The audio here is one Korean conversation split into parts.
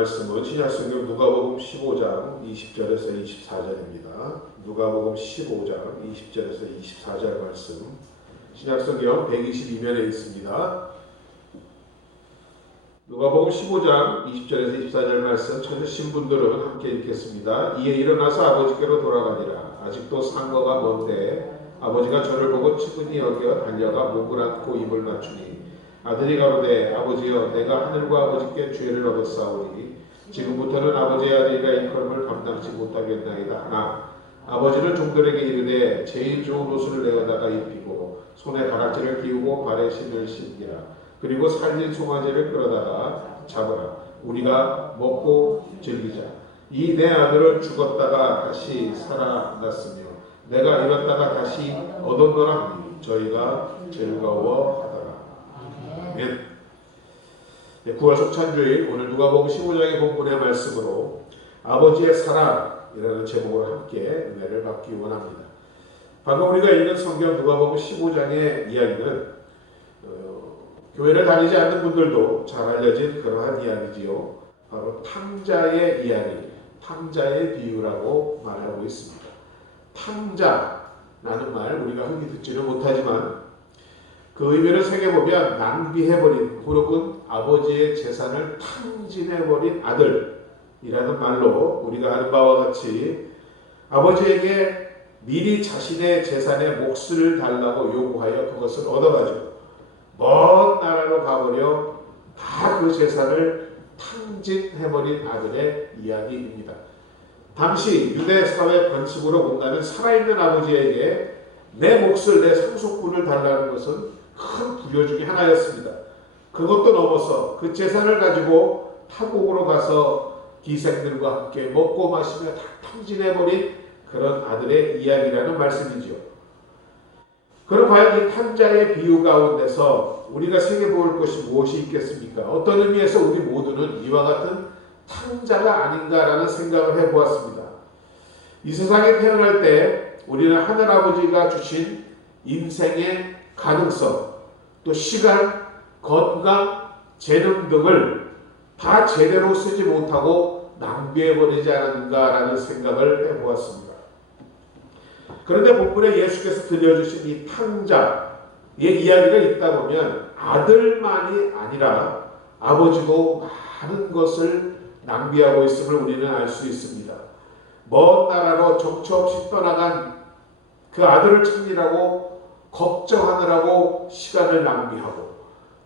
말씀은 신약성경 누가복음 15장 20절에서 24절입니다. 누가복음 15장 20절에서 24절 말씀, 신약성경 122면에 있습니다. 누가복음 15장 20절에서 24절 말씀 찾으신 분들은 함께 읽겠습니다. 이에 일어나서 아버지께로 돌아가니라. 아직도 상거가 먼데 아버지가 저를 보고 측은히 여겨 달려가 목을 안고 입을 맞추니 아들이 가로되 아버지여 내가 하늘과 아버지께 죄를 얻었사오니 지금부터는 아버지의 아들이라 일컬음을 감당치 못하겠나이다. 하나 아버지는 종들에게 이르되 제일 좋은 옷을 내어다가 입히고 손에 가락지를 끼우고 발에 신을 신기라. 그리고 살린 송아지를 끌어다가 잡으라. 우리가 먹고 즐기자. 이 내 아들은 죽었다가 다시 살아났으며 내가 잃었다가 다시 얻었노라 하니 저희가 즐거워하더라. 아멘. 구월속 찬주일 오늘 누가복음 15장의 본문의 말씀으로 아버지의 사랑이라는 제목으로 함께 은혜를 받기 원합니다. 방금 우리가 읽은 성경 누가복음 15장의 이야기는 교회를 다니지 않는 분들도 잘 알려진 그러한 이야기지요. 바로 탕자의 이야기, 탕자의 비유라고 말하고 있습니다. 탕자라는 말 우리가 흔히 듣지는 못하지만 그 의미를 새겨보면 낭비해버린, 혹은 아버지의 재산을 탕진해버린 아들이라는 말로 우리가 아는 바와 같이 아버지에게 미리 자신의 재산의 몫을 달라고 요구하여 그것을 얻어가지고 먼 나라로 가버려 다 그 재산을 탕진해버린 아들의 이야기입니다. 당시 유대 사회 관습으로 본다면 살아있는 아버지에게 내 몫을, 내 상속분을 달라는 것은 큰 불효 중에 하나였습니다. 그것도 넘어서 그 재산을 가지고 타국으로 가서 기생들과 함께 먹고 마시며 다 탕진해버린 그런 아들의 이야기라는 말씀이죠. 그럼 과연 이 탕자의 비유 가운데서 우리가 새겨볼 것이 무엇이 있겠습니까? 어떤 의미에서 우리 모두는 이와 같은 탕자가 아닌가라는 생각을 해보았습니다. 이 세상에 태어날 때 우리는 하늘아버지가 주신 인생의 가능성, 또 시간, 건강, 재능 등을 다 제대로 쓰지 못하고 낭비해버리지 않았는가라는 생각을 해보았습니다. 그런데 본문에 예수께서 들려주신 이 탕자의 이야기가 있다 보면 아들만이 아니라 아버지도 많은 것을 낭비하고 있음을 우리는 알 수 있습니다. 먼 나라로 정처 없이 떠나간 그 아들을 찾으라고 걱정하느라고 시간을 낭비하고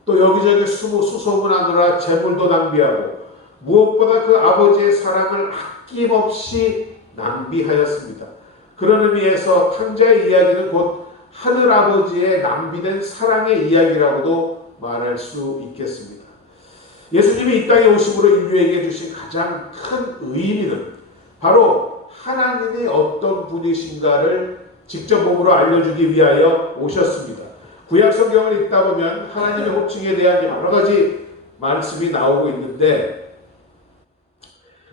또 여기저기 수소문하느라 재물도 낭비하고 무엇보다 그 아버지의 사랑을 아낌없이 낭비하였습니다. 그런 의미에서 탕자의 이야기는 곧 하늘아버지의 낭비된 사랑의 이야기라고도 말할 수 있겠습니다. 예수님이 이 땅에 오심으로 인류에게 주신 가장 큰 의미는 바로 하나님이 어떤 분이신가를 직접 몸으로 알려주기 위하여 오셨습니다. 구약 성경을 읽다 보면 하나님의 호칭에 대한 여러 가지 말씀이 나오고 있는데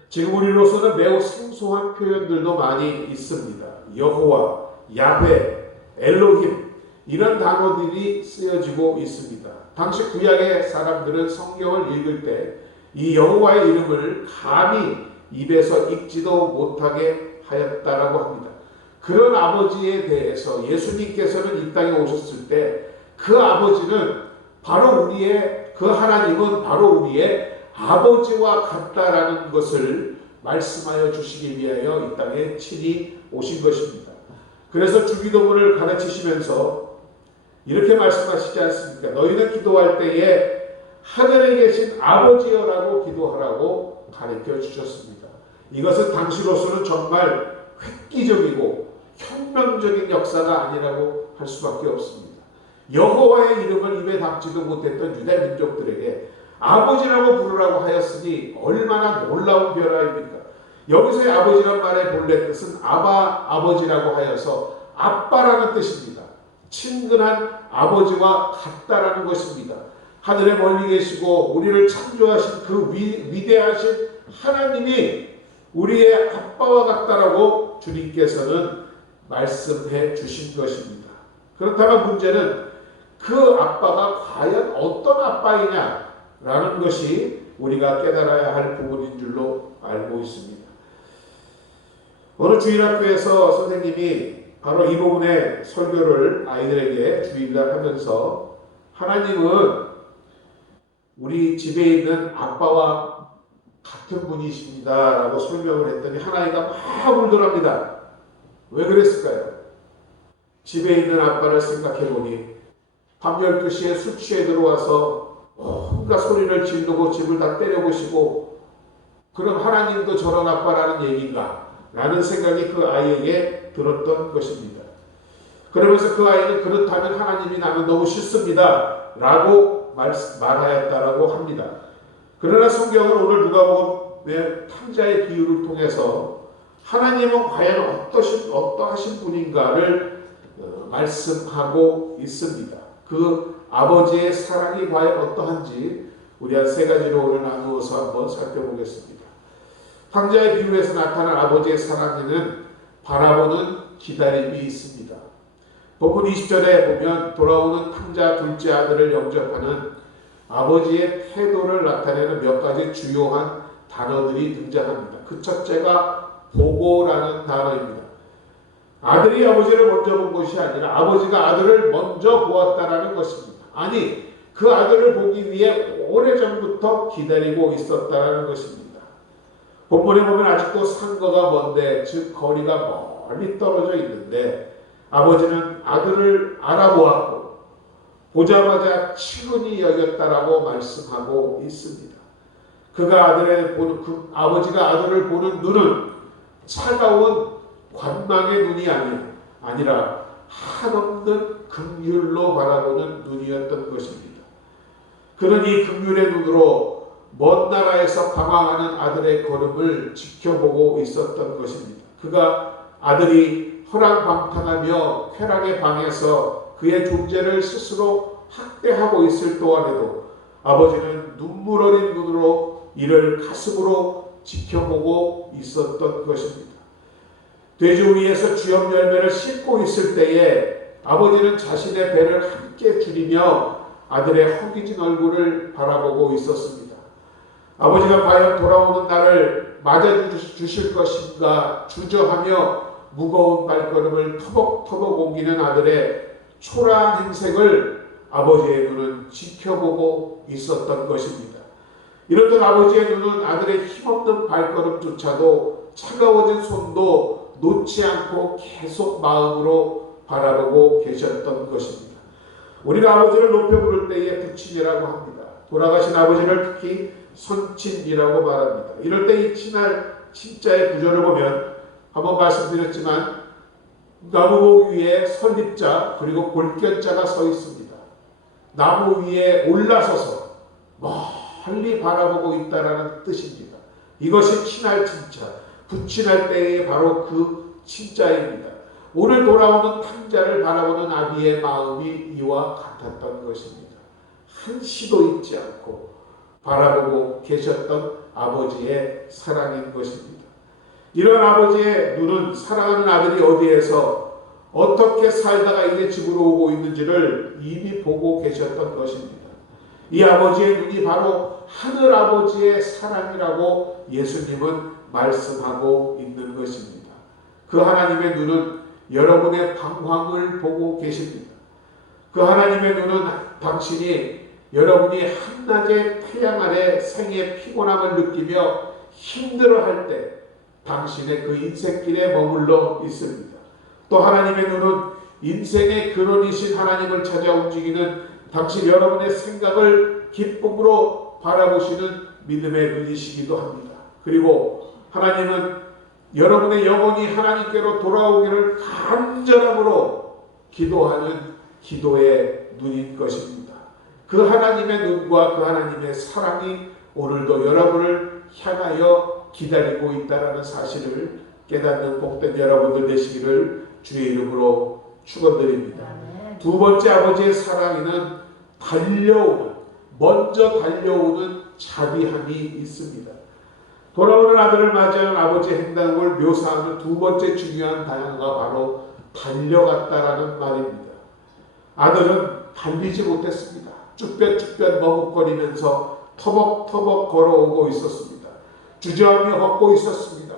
지금 우리로서는 매우 생소한 표현들도 많이 있습니다. 여호와, 야훼, 엘로힘 이런 단어들이 쓰여지고 있습니다. 당시 구약의 사람들은 성경을 읽을 때 이 여호와의 이름을 감히 입에서 읽지도 못하게 하였다라고 합니다. 그런 아버지에 대해서 예수님께서는 이 땅에 오셨을 때 그 아버지는 바로 우리의, 그 하나님은 바로 우리의 아버지와 같다라는 것을 말씀하여 주시기 위하여 이 땅에 친히 오신 것입니다. 그래서 주기도문을 가르치시면서 이렇게 말씀하시지 않습니까? 너희는 기도할 때에 하늘에 계신 아버지여라고 기도하라고 가르쳐 주셨습니다. 이것은 당시로서는 정말 획기적이고 혁명적인 역사가 아니라고 할 수밖에 없습니다. 여호와의 이름을 입에 담지도 못했던 유대 민족들에게 아버지라고 부르라고 하였으니 얼마나 놀라운 변화입니까? 여기서의 아버지란 말의 본래 뜻은 아버지라고 하여서 아빠라는 뜻입니다. 친근한 아버지와 같다라는 것입니다. 하늘에 멀리 계시고 우리를 창조하신 그 위대하신 하나님이 우리의 아빠와 같다라고 주님께서는 말씀해 주신 것입니다. 그렇다면 문제는 그 아빠가 과연 어떤 아빠이냐라는 것이 우리가 깨달아야 할 부분인 줄로 알고 있습니다. 어느 주일학교에서 선생님이 바로 이 부분의 설교를 아이들에게 주일날 하면서 하나님은 우리 집에 있는 아빠와 같은 분이십니다 라고 설명을 했더니 하나이가 막 울더랍니다. 왜 그랬을까요? 집에 있는 아빠를 생각해보니 밤 12시에 술 취해 들어와서 온갖 소리를 지르고 집을 다 때려부시고 그럼 하나님도 저런 아빠라는 얘기인가? 라는 생각이 그 아이에게 들었던 것입니다. 그러면서 그 아이는 그렇다면 하나님이 나는 너무 싫습니다 라고 말하였다라고 합니다. 그러나 성경은 오늘 누가복음의 탕자의 비유를 통해서 하나님은 과연 어떠하신 분인가를 말씀하고 있습니다. 그 아버지의 사랑이 과연 어떠한지 우리 한 세 가지로 오늘 나누어서 한번 살펴보겠습니다. 탕자의 비유에서 나타난 아버지의 사랑에는 바라보는 기다림이 있습니다. 본문 20절에 보면 돌아오는 탕자 둘째 아들을 영접하는 아버지의 태도를 나타내는 몇 가지 주요한 단어들이 등장합니다. 그 첫째가 보고라는 단어입니다. 아들이 아버지를 먼저 본 것이 아니라 아버지가 아들을 먼저 보았다라는 것입니다. 아니, 그 아들을 보기 위해 오래전부터 기다리고 있었다라는 것입니다. 본문에 보면 아직도 상거가 먼데, 즉 거리가 멀리 떨어져 있는데 아버지는 아들을 알아보았고 보자마자 친근히 여겼다라고 말씀하고 있습니다. 아버지가 아들을 보는 눈은 차가운 관망의 눈이 아니라 한없는 긍휼로 바라보는 눈이었던 것입니다. 그는 이 긍휼의 눈으로 먼 나라에서 방황하는 아들의 걸음을 지켜보고 있었던 것입니다. 그가 아들이 허랑방탕하며 쾌락의 방에서 그의 존재를 스스로 학대하고 있을 동안에도 아버지는 눈물 어린 눈으로 이를 가슴으로 지켜보고 있었던 것입니다. 돼지우리에서 주엽 열매를 씹고 있을 때에 아버지는 자신의 배를 함께 줄이며 아들의 허기진 얼굴을 바라보고 있었습니다. 아버지가 과연 돌아오는 날을 맞아주실 것인가 주저하며 무거운 발걸음을 터벅터벅 옮기는 아들의 초라한 행색을 아버지의 눈은 지켜보고 있었던 것입니다. 이렇던 아버지의 눈은 아들의 힘없는 발걸음조차도 차가워진 손도 놓지 않고 계속 마음으로 바라보고 계셨던 것입니다. 우리가 아버지를 높여 부를 때에 부친이라고 합니다. 돌아가신 아버지를 특히 선친이라고 말합니다. 이럴 때 이 친자의 구절을 보면 한번 말씀드렸지만 나무 위에 설립자 그리고 골견자가 서 있습니다. 나무 위에 올라서서 멀리 바라보고 있다라는 뜻입니다. 이것이 친할 친자, 부친할 때의 바로 그 친자입니다. 오늘 돌아오는 탕자를 바라보는 아비의 마음이 이와 같았던 것입니다. 한시도 잊지 않고 바라보고 계셨던 아버지의 사랑인 것입니다. 이런 아버지의 눈은 사랑하는 아들이 어디에서 어떻게 살다가 이제 집으로 오고 있는지를 이미 보고 계셨던 것입니다. 이 아버지의 눈이 바로 하늘 아버지의 사랑이라고 예수님은 말씀하고 있는 것입니다. 그 하나님의 눈은 여러분의 방황을 보고 계십니다. 그 하나님의 눈은 당신이 여러분이 한낮의 태양 아래 생의 피곤함을 느끼며 힘들어할 때 당신의 그 인생길에 머물러 있습니다. 또 하나님의 눈은 인생의 근원이신 하나님을 찾아 움직이는 당신 여러분의 생각을 기쁨으로 바라보시는 믿음의 눈이시기도 합니다. 그리고 하나님은 여러분의 영혼이 하나님께로 돌아오기를 간절함으로 기도하는 기도의 눈인 것입니다. 그 하나님의 눈과 그 하나님의 사랑이 오늘도 여러분을 향하여 기다리고 있다는 사실을 깨닫는 복된 여러분들 되시기를 주의 이름으로 축원드립니다. 두 번째 아버지의 사랑에는 먼저 달려오는 자비함이 있습니다. 돌아오는 아들을 맞이하는 아버지의 행동을 묘사하는 두 번째 중요한 단어가 바로 달려갔다라는 말입니다. 아들은 달리지 못했습니다. 쭈뼛쭈뼛 머뭇거리면서 터벅터벅 걸어오고 있었습니다. 주저하며 걷고 있었습니다.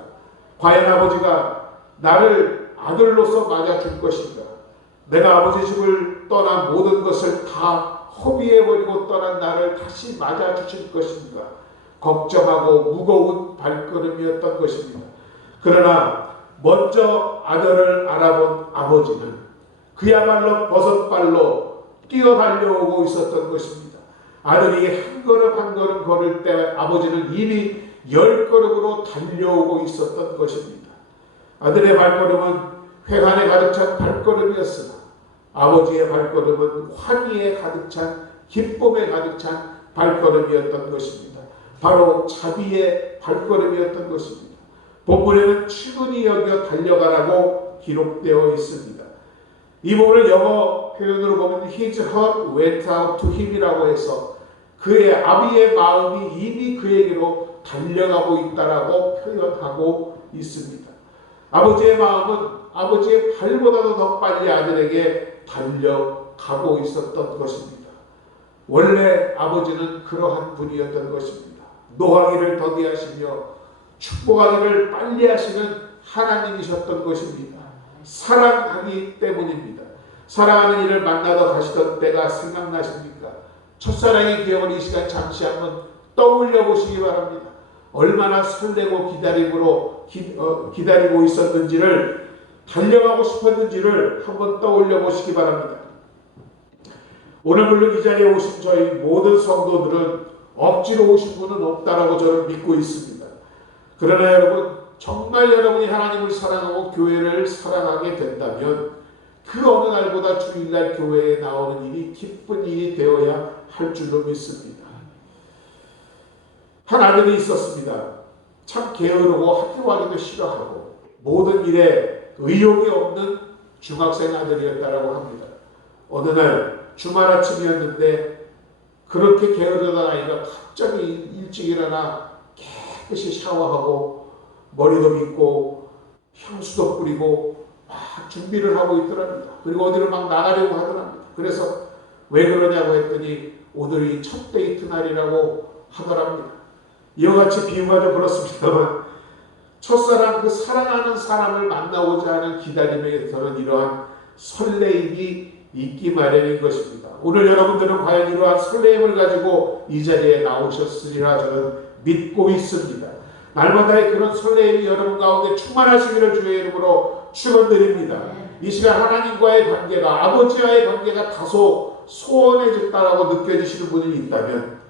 과연 아버지가 나를 아들로서 맞아줄 것인가? 내가 아버지 집을 떠나 모든 것을 다 허비해버리고 떠난 나를 다시 맞아주실 것인가? 걱정하고 무거운 발걸음이었던 것입니다. 그러나 먼저 아들을 알아본 아버지는 그야말로 버섯발로 뛰어달려오고 있었던 것입니다. 아들이 한 걸음 한 걸음 걸을 때 아버지는 이미 10걸음으로 달려오고 있었던 것입니다. 아들의 발걸음은 회한에 가득 찬 발걸음이었으나 아버지의 발걸음은 환희에 가득 찬 기쁨에 가득 찬 발걸음이었던 것입니다. 바로 자비의 발걸음이었던 것입니다. 본문에는 친근히 여겨 달려가라고 기록되어 있습니다. 이 부분을 영어 표현으로 보면 His heart went out to him이라고 해서 그의 아비의 마음이 이미 그에게로 달려가고 있다라고 표현하고 있습니다. 아버지의 마음은 아버지의 발보다도 더 빨리 아들에게 달려가고 있었던 것입니다. 원래 아버지는 그러한 분이었던 것입니다. 노하기를 더디하시며 축복하기를 빨리 하시는 하나님이셨던 것입니다. 사랑하기 때문입니다. 사랑하는 이를 만나러 가시던 때가 생각나십니까? 첫사랑의 기억을 이 시간 잠시 한번 떠올려 보시기 바랍니다. 얼마나 설레고 기다리고 있었는지를, 달려가고 싶었는지를 한번 떠올려 보시기 바랍니다. 오늘 물론 이 자리에 오신 저희 모든 성도들은 억지로 오신 분은 없다라고 저는 믿고 있습니다. 그러나 여러분, 정말 여러분이 하나님을 사랑하고 교회를 사랑하게 된다면 그 어느 날보다 주일날 교회에 나오는 일이 기쁜 일이 되어야 할 줄로 믿습니다. 한 아들이 있었습니다. 참 게으르고 학교 가기도 싫어하고 모든 일에 의욕이 없는 중학생 아들이었다고 합니다. 어느 날 주말 아침이었는데 그렇게 게으르던 아이가 갑자기 일찍 일어나 깨끗이 샤워하고 머리도 빗고 향수도 뿌리고 막 준비를 하고 있더랍니다. 그리고 어디를 막 나가려고 하더랍니다. 그래서 왜 그러냐고 했더니 오늘이 첫 데이트 날이라고 하더랍니다. 이와 같이 비유가 좀 그렇습니다만 첫사랑, 그 사랑하는 사람을 만나고자 하는 기다림에서는 이러한 설레임이 있기 마련인 것입니다. 오늘 여러분들은 과연 이러한 설레임을 가지고 이 자리에 나오셨으리라 저는 믿고 있습니다. 날마다의 그런 설레임이 여러분 가운데 충만하시기를 주의 이름으로 축원드립니다. 이 시간 하나님과의 관계가, 아버지와의 관계가 다소 소원해졌다라고 느껴지시는 분이 있다면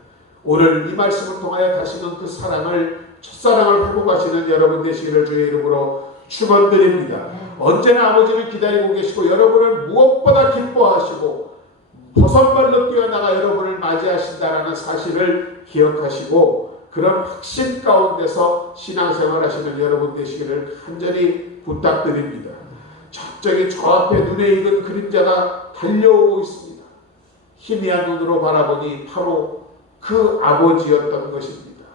오늘 이 말씀을 통하여 다시는 그 사랑을, 첫사랑을 회복하시는 여러분 되시기를 주의 이름으로 축원드립니다. 언제나 아버지를 기다리고 계시고 여러분을 무엇보다 기뻐하시고 버선발로 뛰어나가 여러분을 맞이하신다라는 사실을 기억하시고 그런 확신 가운데서 신앙생활 하시는 여러분 되시기를 간절히 부탁드립니다. 저쪽에 저 앞에 눈에 익은 그림자가 달려오고 있습니다. 희미한 눈으로 바라보니 바로 그 아버지였던 것입니다.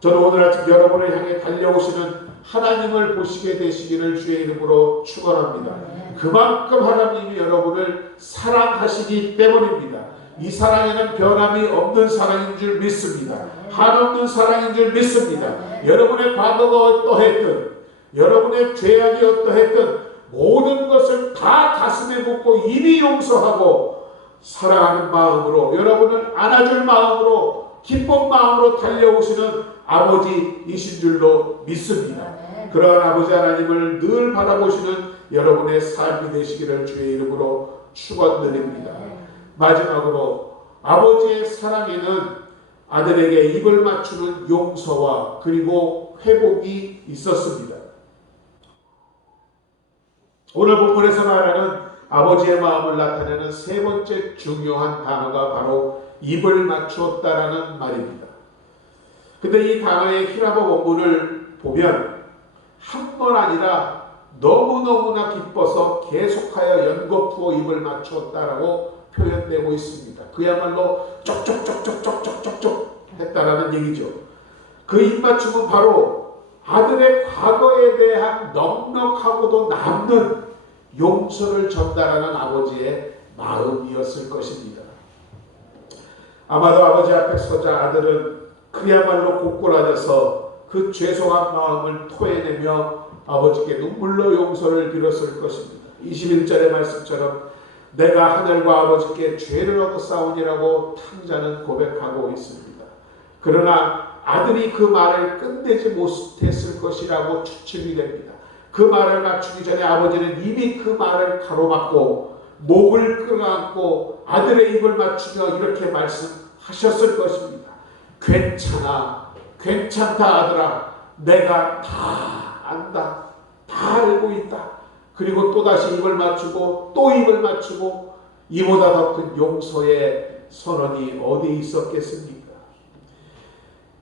저는 오늘 아침 여러분을 향해 달려오시는 하나님을 보시게 되시기를 주의 이름으로 축원합니다. 그만큼 하나님이 여러분을 사랑하시기 때문입니다. 이 사랑에는 변함이 없는 사랑인 줄 믿습니다. 한없는 사랑인 줄 믿습니다. 여러분의 과거가 어떠했든 여러분의 죄악이 어떠했든 모든 것을 다 가슴에 묻고 이미 용서하고 사랑하는 마음으로, 여러분을 안아줄 마음으로, 기쁜 마음으로 달려오시는 아버지이신 줄로 믿습니다. 그러한 아버지 하나님을 늘 바라보시는 여러분의 삶이 되시기를 주의 이름으로 축원드립니다. 마지막으로 아버지의 사랑에는 아들에게 입을 맞추는 용서와 그리고 회복이 있었습니다. 오늘 본문에서 말하는 아버지의 마음을 나타내는 세 번째 중요한 단어가 바로 입을 맞추었다라는 말입니다. 근데 이 단어의 히라보 원문을 보면 한 번 아니라 너무너무나 기뻐서 계속하여 연거푸어 입을 맞추었다라고 표현되고 있습니다. 그야말로 쪽쪽쪽쪽쪽쪽쪽쪽 했다라는 얘기죠. 그 입맞춤은 바로 아들의 과거에 대한 넉넉하고도 남는 용서를 전달하는 아버지의 마음이었을 것입니다. 아마도 아버지 앞에 서자 아들은 그야말로 고꾸라져서 그 죄송한 마음을 토해내며 아버지께 눈물로 용서를 빌었을 것입니다. 21절의 말씀처럼 내가 하늘과 아버지께 죄를 얻었사오니라고 탕자는 고백하고 있습니다. 그러나 아들이 그 말을 끝내지 못했을 것이라고 추측이 됩니다. 그 말을 맞추기 전에 아버지는 이미 그 말을 가로막고 목을 끌어안고 아들의 입을 맞추며 이렇게 말씀하셨을 것입니다. 괜찮아, 괜찮다 아들아, 내가 다 안다, 다 알고 있다. 그리고 또다시 입을 맞추고 또 입을 맞추고 이보다 더 큰 용서의 선언이 어디 있었겠습니까?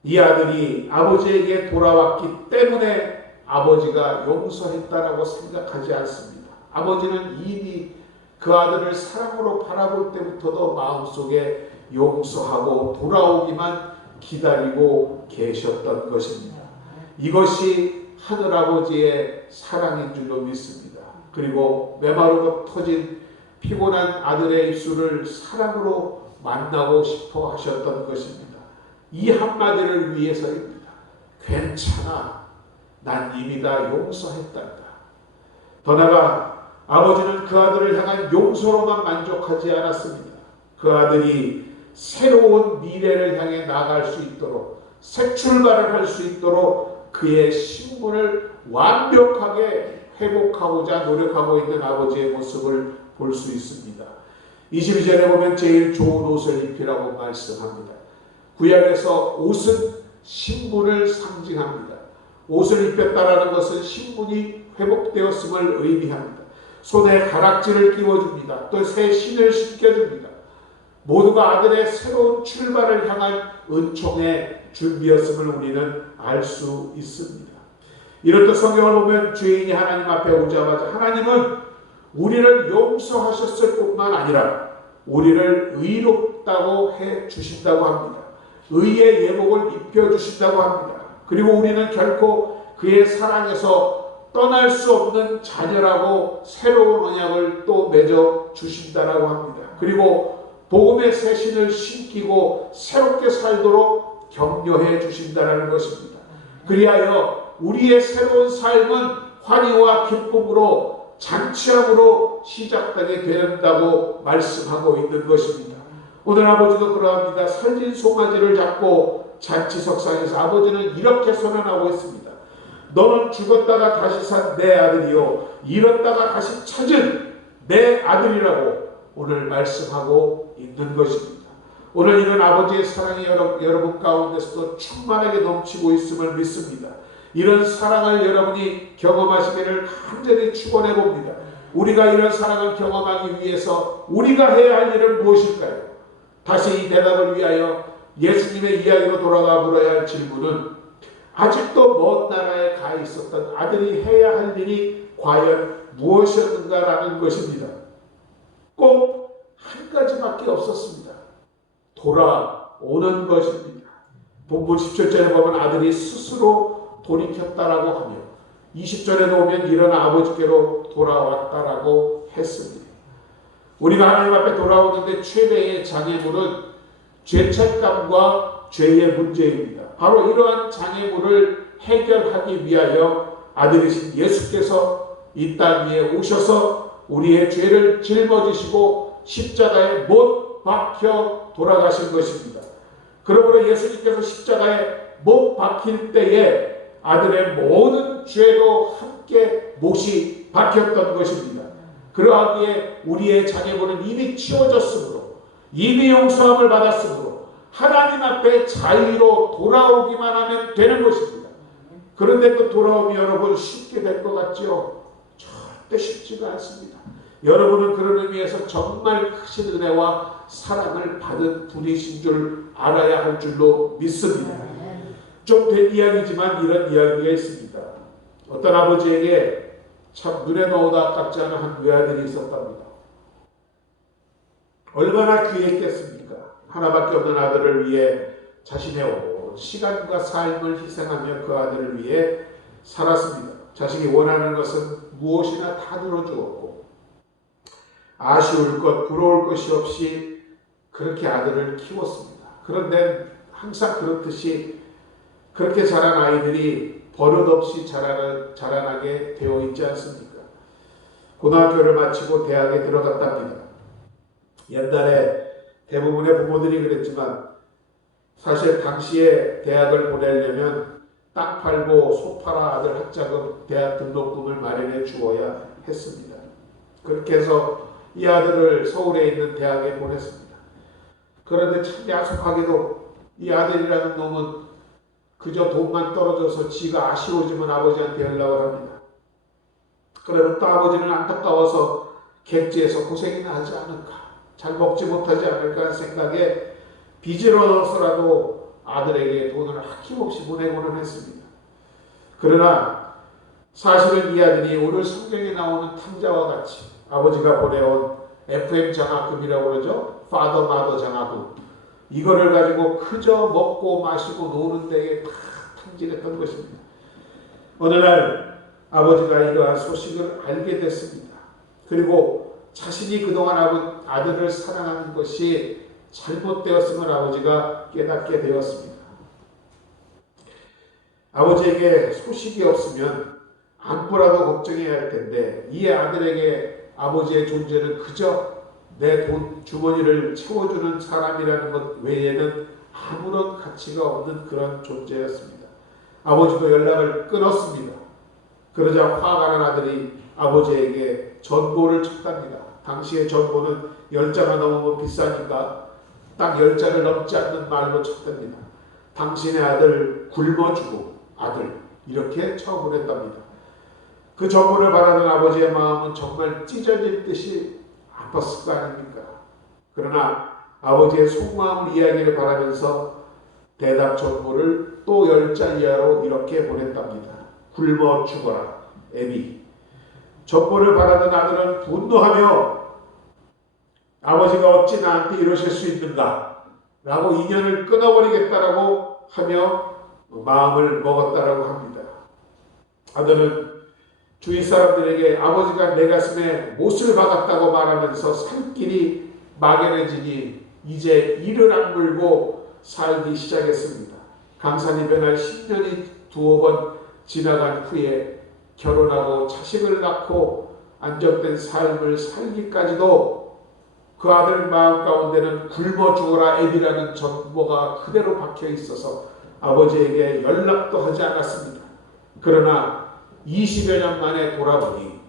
이 아들이 아버지에게 돌아왔기 때문에 아버지가 용서했다라고 생각하지 않습니다. 아버지는 이미 그 아들을 사랑으로 바라볼 때부터도 마음속에 용서하고 돌아오기만 기다리고 계셨던 것입니다. 이것이 하늘아버지의 사랑인 줄로 믿습니다. 그리고 메마르고 터진 피곤한 아들의 입술을 사랑으로 만나고 싶어 하셨던 것입니다. 이 한마디를 위해서입니다. 괜찮아, 난 이미 다 용서했단다. 더 나아가 아버지는 그 아들을 향한 용서로만 만족하지 않았습니다. 그 아들이 새로운 미래를 향해 나아갈 수 있도록, 새 출발을 할 수 있도록 그의 신분을 완벽하게 회복하고자 노력하고 있는 아버지의 모습을 볼 수 있습니다. 22절에 보면 제일 좋은 옷을 입히라고 말씀합니다. 구약에서 옷은 신분을 상징합니다. 옷을 입혔다라는 것은 신분이 회복되었음을 의미합니다. 손에 가락지를 끼워줍니다. 또 새 신을 신겨줍니다. 모두가 아들의 새로운 출발을 향한 은총의 준비였음을 우리는 알 수 있습니다. 이렇듯 성경을 보면 죄인이 하나님 앞에 오자마자 하나님은 우리를 용서하셨을 뿐만 아니라 우리를 의롭다고 해 주신다고 합니다. 의의 예복을 입혀주신다고 합니다. 그리고 우리는 결코 그의 사랑에서 떠날 수 없는 자녀라고 새로운 언약을 또 맺어 주신다라고 합니다. 그리고 복음의 새 신을 신기고 새롭게 살도록 격려해 주신다라는 것입니다. 그리하여 우리의 새로운 삶은 환희와 기쁨으로 잔치함으로 시작되게 된다고 말씀하고 있는 것입니다. 오늘 아버지도 그러합니다. 살진 송아지를 잡고 잔치석상에서 아버지는 이렇게 선언하고 있습니다. 너는 죽었다가 다시 산 내 아들이요 잃었다가 다시 찾은 내 아들이라고 오늘 말씀하고 있는 것입니다. 오늘 이런 아버지의 사랑이 여러분 가운데서도 충만하게 넘치고 있음을 믿습니다. 이런 사랑을 여러분이 경험하시기를 간절히 축원해 봅니다. 우리가 이런 사랑을 경험하기 위해서 우리가 해야 할 일은 무엇일까요? 다시 이 대답을 위하여 예수님의 이야기로 돌아가 물어야 할 질문은 아직도 먼 나라에 가 있었던 아들이 해야 할 일이 과연 무엇이었는가라는 것입니다. 꼭 한 가지밖에 없었습니다. 돌아오는 것입니다. 본문 17절에 보면 아들이 스스로 돌이켰다라고 하며 20절에도 보면 일어나 아버지께로 돌아왔다라고 했습니다. 우리가 하나님 앞에 돌아오는데 최대의 장애물은 죄책감과 죄의 문제입니다. 바로 이러한 장애물을 해결하기 위하여 아들이신 예수께서 이 땅 위에 오셔서 우리의 죄를 짊어지시고 십자가에 못 박혀 돌아가신 것입니다. 그러므로 예수님께서 십자가에 못 박힐 때에 아들의 모든 죄도 함께 못이 박혔던 것입니다. 그러하기에 우리의 장애물은 이미 치워졌으므로 이미 용서함을 받았으므로 하나님 앞에 자유로 돌아오기만 하면 되는 것입니다. 그런데 그 돌아옴이 여러분 쉽게 될 것 같죠? 절대 쉽지가 않습니다. 여러분은 그런 의미에서 정말 크신 은혜와 사랑을 받은 분이신 줄 알아야 할 줄로 믿습니다. 좀 된 이야기지만 이런 이야기가 있습니다. 어떤 아버지에게 참 눈에 넣어도 아깝지 않은 한 외아들이 있었답니다. 얼마나 귀했겠습니까? 하나밖에 없는 아들을 위해 자신의 온 시간과 삶을 희생하며 그 아들을 위해 살았습니다. 자식이 원하는 것은 무엇이나 다 들어주었고 아쉬울 것, 부러울 것이 없이 그렇게 아들을 키웠습니다. 그런데 항상 그렇듯이 그렇게 자란 아이들이 버릇없이 자라나게 되어 있지 않습니까? 고등학교를 마치고 대학에 들어갔답니다. 옛날에 대부분의 부모들이 그랬지만 사실 당시에 대학을 보내려면 땅 팔고 소 팔아 아들 학자금 대학 등록금을 마련해 주어야 했습니다. 그렇게 해서 이 아들을 서울에 있는 대학에 보냈습니다. 그런데 참 야속하게도 이 아들이라는 놈은 그저 돈만 떨어져서 지가 아쉬워지면 아버지한테 연락을 합니다. 그러면 또 아버지는 안타까워서 객지에서 고생이나 하지 않을까, 잘 먹지 못하지 않을까 하는 생각에 빚을 얻어서라도 아들에게 돈을 아낌없이 보내고는 했습니다. 그러나 사실은 이 아들이 오늘 성경에 나오는 탕자와 같이 아버지가 보내온 FM 장학금이라고 그러죠. 파더 마더 장학금. 이거를 가지고 그저 먹고 마시고 노는 데에 다 탕진했던 것입니다. 어느 날 아버지가 이러한 소식을 알게 됐습니다. 그리고 자신이 그동안 아들을 사랑하는 것이 잘못되었음을 아버지가 깨닫게 되었습니다. 아버지에게 소식이 없으면 안부라도 걱정해야 할 텐데 이 아들에게 아버지의 존재는 그저 내 돈 주머니를 채워주는 사람이라는 것 외에는 아무런 가치가 없는 그런 존재였습니다. 아버지도 연락을 끊었습니다. 그러자 화가 난 아들이 아버지에게 전보를 쳤답니다. 당시의 전보는 10자가 넘으면 비싸니까 딱 10자를 넘지 않는 말로 쳤답니다. 당신의 아들 굶어주고 아들 이렇게 처음을 했답니다. 그 전보를 바라는 아버지의 마음은 정말 찢어질 듯이 아팠을 거 아닙니까? 그러나 아버지의 속마음을 이야기를 바라면서 대답 전보를 또 10자 이하로 이렇게 보냈답니다. 굶어 죽어라 애비. 전보를 바라는 아들은 분노하며 아버지가 어찌 나한테 이러실 수 있는가 라고 인연을 끊어버리겠다라고 하며 마음을 먹었다라고 합니다. 아들은 주위 사람들에게 아버지가 내 가슴에 못을 박았다고 말하면서 살길이 막연해지니 이제 이를 악물고 살기 시작했습니다. 강산이 변할 10년이 두어 번 지나간 후에 결혼하고 자식을 낳고 안정된 삶을 살기까지도 그 아들 마음 가운데는 굶어 죽어라 애비라는 전보가 그대로 박혀 있어서 아버지에게 연락도 하지 않았습니다. 그러나 20여 년 만에 돌아보니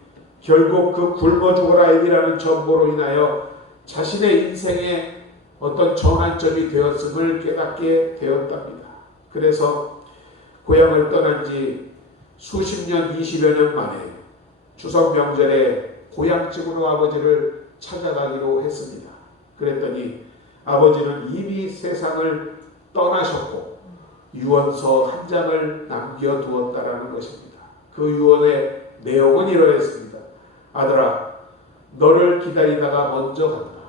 결국 그 굶어 죽어라 애비라는 전보로 인하여 자신의 인생에 어떤 전환점이 되었음을 깨닫게 되었답니다. 그래서 고향을 떠난 지 수십 년, 20여 년 만에 추석 명절에 고향집으로 아버지를 찾아가기로 했습니다. 그랬더니 아버지는 이미 세상을 떠나셨고 유언서 한 장을 남겨두었다라는 것입니다. 그 유언의 내용은 이러했습니다. 아들아, 너를 기다리다가 먼저 간다.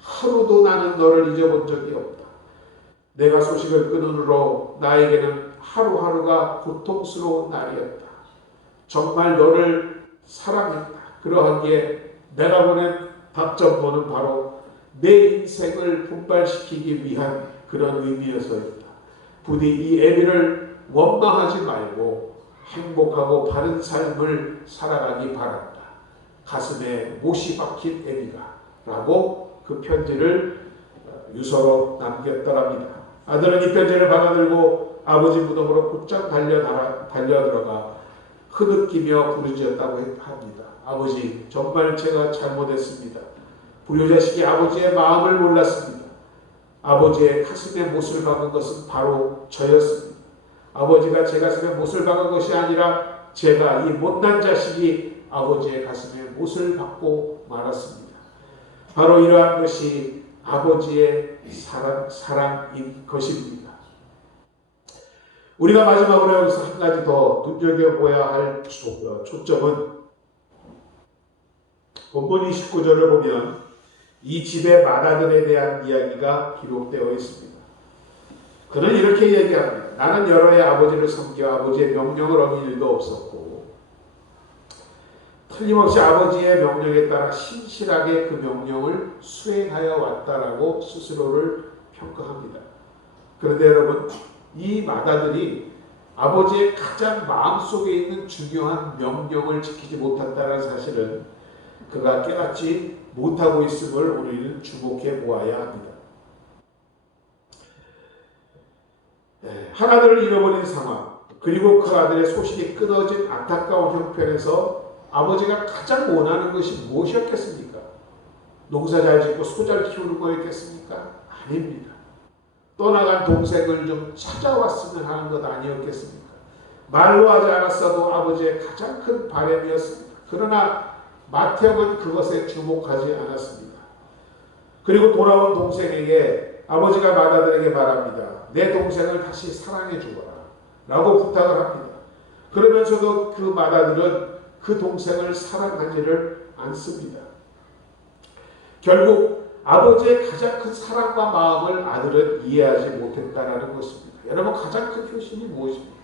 하루도 나는 너를 잊어본 적이 없다. 내가 소식을 끊은 후로 나에게는 하루하루가 고통스러운 날이었다. 정말 너를 사랑했다. 그러하기에 내가 보낸 답전보는 바로 내 인생을 분발시키기 위한 그런 의미여서였다. 부디 이 애비를 원망하지 말고 행복하고 바른 삶을 살아가기 바란다. 가슴에 못이 박힌 애비가 라고 그 편지를 유서로 남겼더랍니다. 아들은 이 편지를 받아들고 아버지 무덤으로 곧장 달려들어가 흐느끼며 부르짖었다고 합니다. 아버지, 정말 제가 잘못했습니다. 부유자식이 아버지의 마음을 몰랐습니다. 아버지의 가슴에 못을 박은 것은 바로 저였습니다. 아버지가 제 가슴에 못을 박은 것이 아니라 제가 이 못난 자식이 아버지의 가슴에 못을 박고 말았습니다. 바로 이러한 것이 아버지의 사랑인 것입니다. 우리가 마지막으로 여기서 한 가지 더 눈여겨봐야 할 초점은 본문 29절을 보면 이 집의 맏아들에 대한 이야기가 기록되어 있습니다. 그는 이렇게 얘기합니다. 나는 여러 해 아버지를 섬겨 아버지의 명령을 어긴 일도 없었고 틀림없이 아버지의 명령에 따라 신실하게 그 명령을 수행하여 왔다라고 스스로를 평가합니다. 그런데 여러분, 이 맏아들이 아버지의 가장 마음속에 있는 중요한 명령을 지키지 못한다는 사실은 그가 깨닫지 못하고 있음을 우리는 주목해 보아야 합니다. 한 아들을 잃어버린 상황, 그리고 그 아들의 소식이 끊어진 안타까운 형편에서 아버지가 가장 원하는 것이 무엇이었겠습니까? 농사 잘 짓고 소 잘 키우는 거였겠습니까? 아닙니다. 떠나간 동생을 좀 찾아왔으면 하는 것 아니었겠습니까? 말로 하지 않았어도 아버지의 가장 큰 바람이었습니다. 그러나 마태옥은 그것에 주목하지 않았습니다. 그리고 돌아온 동생에게 아버지가 맏아들에게 말합니다. 내 동생을 다시 사랑해 주어라 라고 부탁을 합니다. 그러면서도 그 맏아들은 그 동생을 사랑하지를 않습니다. 결국 아버지의 가장 큰 사랑과 마음을 아들은 이해하지 못했다는 것입니다. 여러분, 가장 큰 효심이 무엇입니까?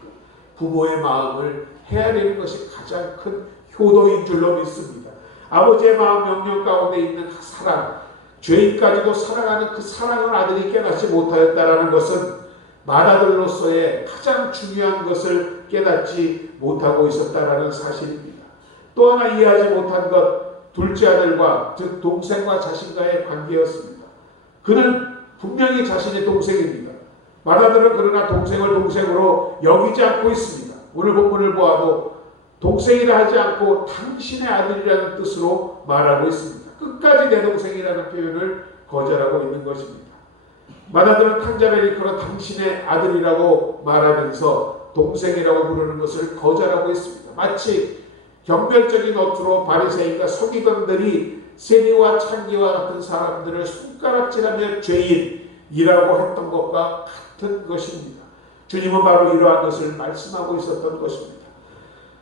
부모의 마음을 헤아리는 것이 가장 큰 효도인 줄로 믿습니다. 아버지의 마음 명령 가운데 있는 그 사랑, 죄인까지도 사랑하는 그 사랑을 아들이 깨닫지 못하였다는 것은 맏아들로서의 가장 중요한 것을 깨닫지 못하고 있었다는 사실입니다. 또 하나 이해하지 못한 것, 둘째 아들과 즉 동생과 자신과의 관계였습니다. 그는 분명히 자신의 동생입니다. 맏아들은 그러나 동생을 동생으로 여기지 않고 있습니다. 오늘 본문을 보아도 동생이라 하지 않고 당신의 아들이라는 뜻으로 말하고 있습니다. 끝까지 내 동생이라는 표현을 거절하고 있는 것입니다. 맏아들은 탕자를 일컬어 당신의 아들이라고 말하면서 동생이라고 부르는 것을 거절하고 있습니다. 마치 경멸적인 어투로 바리새인과 서기관들이 세리와 창기와 같은 사람들을 손가락질하며 죄인이라고 했던 것과 같은 것입니다. 주님은 바로 이러한 것을 말씀하고 있었던 것입니다.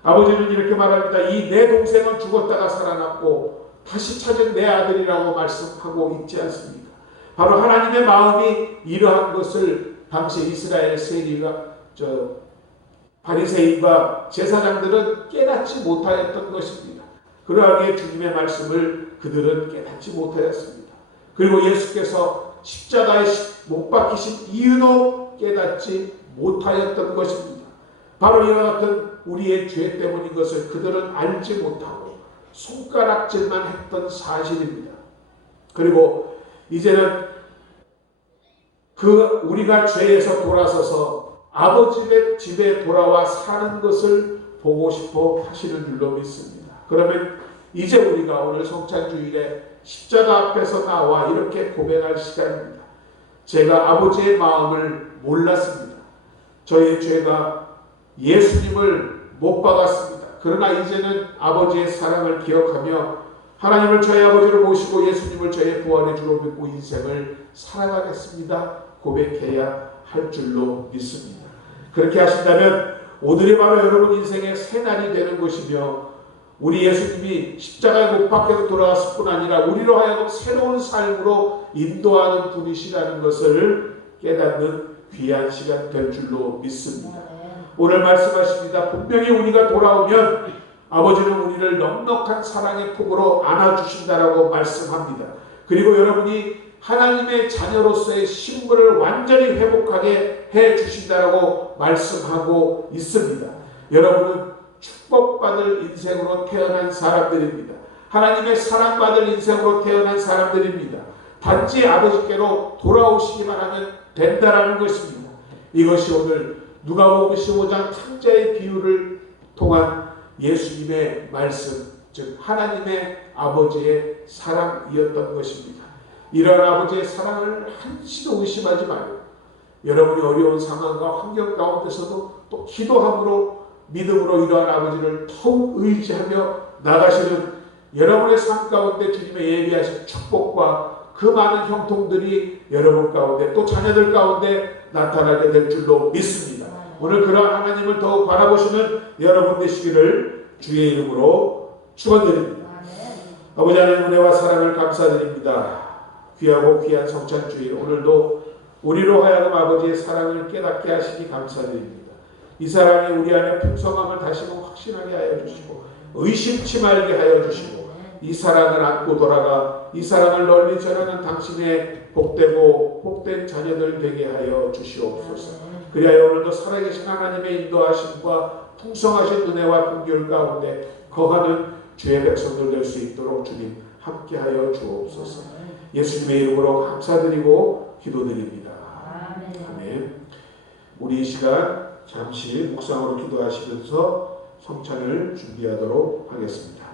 아버지는 이렇게 말합니다. 이 내 동생은 죽었다가 살아났고 다시 찾은 내 아들이라고 말씀하고 있지 않습니까? 바로 하나님의 마음이 이러한 것을 당시 이스라엘 세리가 바리새인과 제사장들은 깨닫지 못하였던 것입니다. 그러하기에 주님의 말씀을 그들은 깨닫지 못하였습니다. 그리고 예수께서 십자가에 못 박히신 이유도 깨닫지 못하였던 것입니다. 바로 이와 같은 우리의 죄 때문인 것을 그들은 알지 못하고 손가락질만 했던 사실입니다. 그리고 이제는 우리가 죄에서 돌아서서 아버지의 집에 돌아와 사는 것을 보고 싶어 하시는 줄로 믿습니다. 그러면 이제 우리가 오늘 성찬주일에 십자가 앞에서 나와 이렇게 고백할 시간입니다. 제가 아버지의 마음을 몰랐습니다. 저의 죄가 예수님을 못 박았습니다. 그러나 이제는 아버지의 사랑을 기억하며 하나님을 저의 아버지로 모시고 예수님을 저의 구원의 주로 믿고 인생을 살아가겠습니다. 고백해야 할 줄로 믿습니다. 그렇게 하신다면 오늘이 바로 여러분 인생의 새날이 되는 것이며 우리 예수님이 십자가에 못 박혀서 돌아왔을 뿐 아니라 우리로 하여금 새로운 삶으로 인도하는 분이시라는 것을 깨닫는 귀한 시간 될 줄로 믿습니다. 오늘 말씀하십니다. 분명히 우리가 돌아오면 아버지는 우리를 넉넉한 사랑의 품으로 안아주신다라고 말씀합니다. 그리고 여러분이 하나님의 자녀로서의 신분을 완전히 회복하게 해주신다라고 말씀하고 있습니다. 여러분은 축복받을 인생으로 태어난 사람들입니다. 하나님의 사랑받을 인생으로 태어난 사람들입니다. 단지 아버지께로 돌아오시기만 하면 된다라는 것입니다. 이것이 오늘 누가복음 15장 탕자의 비유를 통한 예수님의 말씀, 즉 하나님의 아버지의 사랑이었던 것입니다. 이러한 아버지의 사랑을 한시도 의심하지 말고 여러분이 어려운 상황과 환경 가운데서도 또 기도함으로 믿음으로 이러한 아버지를 더욱 의지하며 나가시는 여러분의 삶 가운데 주님의 예비하신 축복과 그 많은 형통들이 여러분 가운데 또 자녀들 가운데 나타나게 될 줄로 믿습니다. 오늘 그러한 하나님을 더욱 바라보시는 여러분 되시기를 주의 이름으로 축원드립니다. 아버지 하나님 은혜와 사랑을 감사드립니다. 귀하고 귀한 성찬주일 오늘도 우리로 하여금 아버지의 사랑을 깨닫게 하시니 감사드립니다. 이 사랑이 우리 안에 풍성함을 다시금 확신하게 하여 주시고 의심치 말게 하여 주시고 이 사랑을 안고 돌아가 이 사랑을 널리 전하는 당신의 복되고 복된 자녀들 되게 하여 주시옵소서. 그리하여 오늘도 살아계신 하나님의 인도하심과 풍성하신 은혜와 긍휼 가운데 거하는 주의 백성들 될 수 있도록 주님 함께하여 주옵소서. 예수님의 이름으로 감사드리고 기도드립니다. 아멘. 우리 이 시간 잠시 묵상으로 기도하시면서 성찬을 준비하도록 하겠습니다.